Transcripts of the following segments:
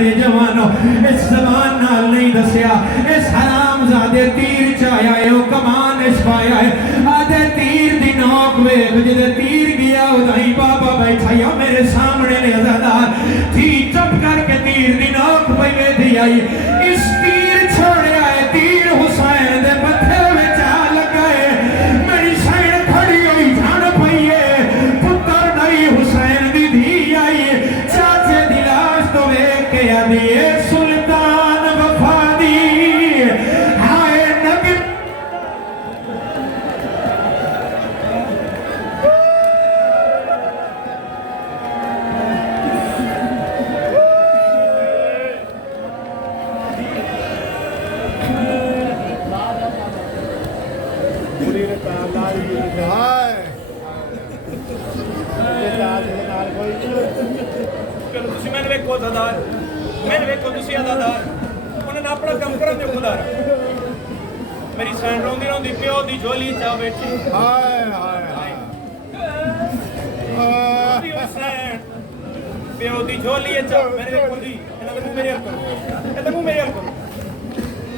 मेरे जवानों इस जबान नाल नहीं दसिया इस हरामजादे तीर चाया है ओ कमान इस पाया है आधे तीर दी नोक वेख जिदे तीर गया उदाई बाबा बैठा या मेरे सामने ने अज़ादार थी चुप करके तीर दी नोक पे वेधी आई इस तीर छोड़या है तीर हुसैन दे मथे विच आ लगा है मेरी सैन खड़ी हुई जान पई है पुत्र नहीं हुसैन दी धी आई चाचे दी लाश तो वेख के आदी सुल्तान वफा दी हाय नबी मेरी सैन रोंदी रोंदी प्यो दी झोली चा बैठी हाय हाय हाय प्यो दी झोली चा मेरे देखो दी एना मुंह मेरे हल करो ए तो मुंह मेरे हल करो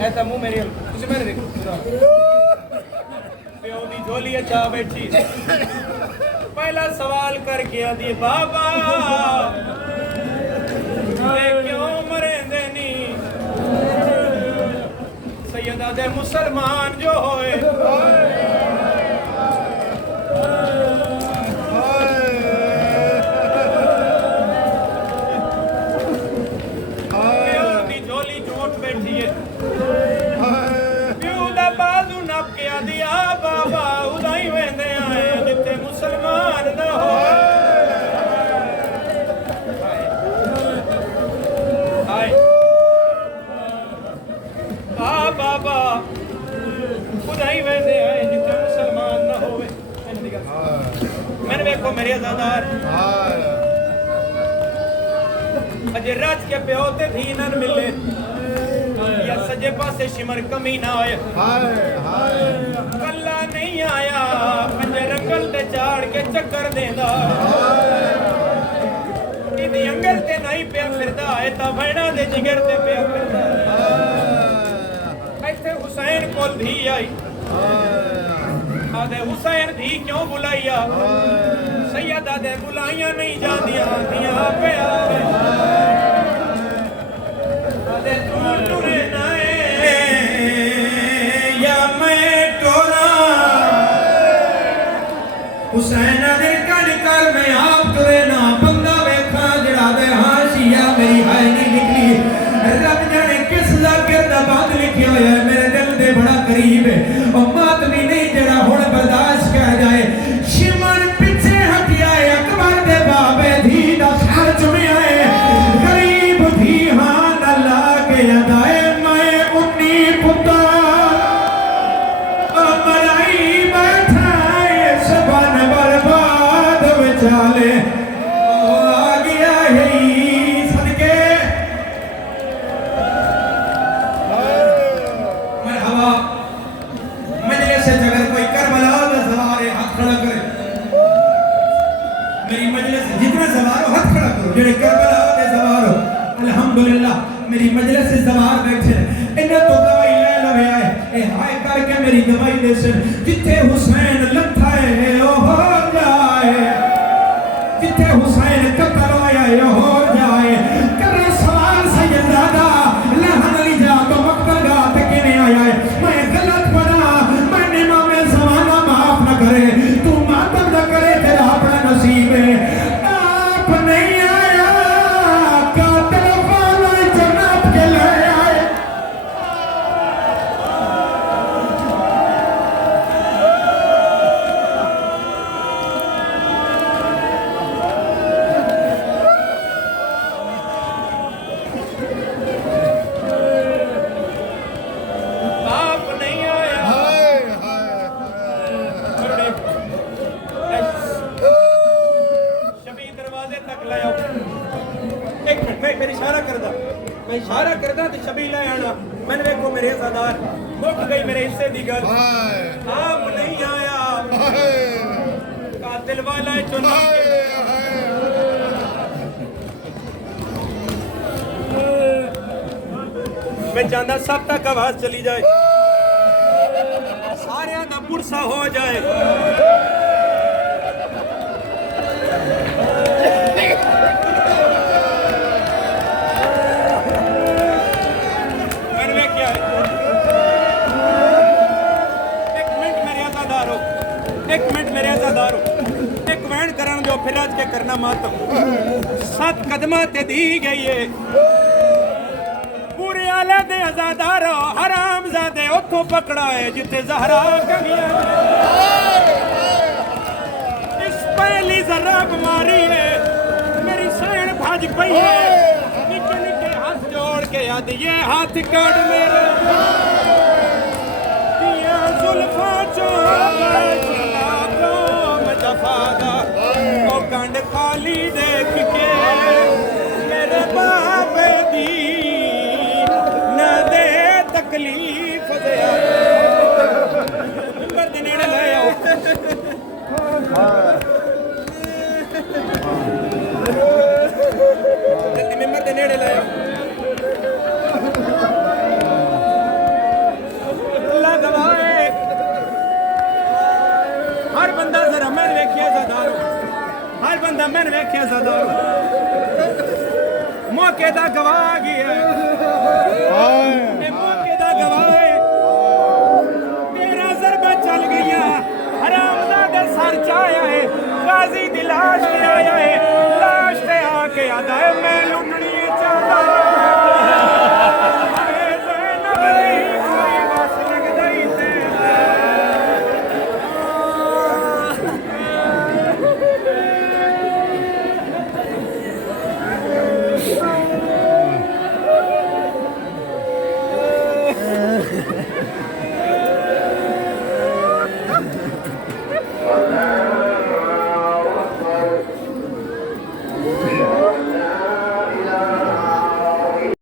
ए तो मुंह मेरे हल तुसी मेरे देखो प्यो दी झोली चा बैठी पहला सवाल करके आदी बाबा क्यों मरेंदे नी सैयदा दे मुसलमान जो होए दी झोली चोट बैठी है प्यू दा बाजू नप के दिया बाबा उदाई वेंदे आए जिथे मुसलमान ना होए बाबा खुदाई वैसे है जिथे मुसलमान ना होवे मैंने देखो मेरे अज़ादार अजे राज के प्यो ते थी नन मिले या सजे पासे शिमर कमी ना होए कल्ला नहीं आया अजे रंगल ते चाड़ के चक्कर देंदा इदी अंगल ते नहीं पिया फिरदा है ता भैणा दे जिगर ते पिया फिरदा हुसैन कोल धी आई आदे हुसैन धी क्यों बुलाइया सैयदा दे बुलाइया नहीं जादियां दियां पे आवे आदे तू टुरे नाए या मैं टोरा हुसैन दे कण कर मैं आप टुरे ना बंदा वेखा जड़ा दे हाशिया मेरी हाय नहीं निकली रब जाने किस जाकर बाद लिखिया होया मेरे दिल दे बड़ा करीब है और मातमी नहीं जड़ा हुण बर्दाश्त कर जाए शिमर पीछे हटिया है अकबर दे बाबे धी दा सर चुमिया है गरीब धी हां अल्लाह के अदाए मैं उन्नी पुत्ता मराई बैठा है सबन बर्बाद विचाले आ गया है जेड़े करबला दे सवार हो अल्हम्दुलिल्लाह मेरी मजलिस से सवार बैठे इन्हें तो गवाही ले लवे आए ए हाय करके मेरी गवाही दे से जिथे हुसैन लथा है ओ हो जाए जिथे हुसैन कत्ल होया है ओ हो जाए करे सवाल सैयदादा लहन ली जा तो मक्तल गात किने आया है मैं गलत बना मैंने मामे ज़माना माफ न करे तू मातम न करे तेरा अपना नसीब है आप नहीं मैं इशारा करदा ते शबी ले आना मैंने देखो मेरे सरदार मुक गई मेरे हिस्से दी गल आप नहीं आया कातिल वाला चुन मैं चाहता सब तक आवाज चली जाए, सारिਆਂ ਦਾ ਪੁਰਸਾ हो जाए। एक मिनट मेरे आजादारो, एक वैन करन दो फिर आज के करना मातम। 7 कदमा ते दी गई है पूरे आले दे आजादारो, हराम जादे उथों पकड़ा है जिथे जहरा गलियां। इस पहली जरा बीमारी है मेरी सैन भज पई है, निके निके हाथ जोड़ के याद ये हाथ काट मेरे दिया जुल्फां चो कंड खाली देख के मेरे बाप दी न दे तकलीफ दे। मिंबर दे नेड़े ले आओ, जल्दी मिंबर दे नेड़े ले आओ। अल्लाह गवाए हर बंदा जरा मैं देखिए ज़ादारो, हर बंदा मैंने वेख्या ज़ादारो मौके दा गवाह गया, मौके दा गवाह है। 13 ज़रबा चल गया, हरामज़ादा सर चाया है, गाजी दी लाश ते आया है, लाश ते आके आता है मैं लुटना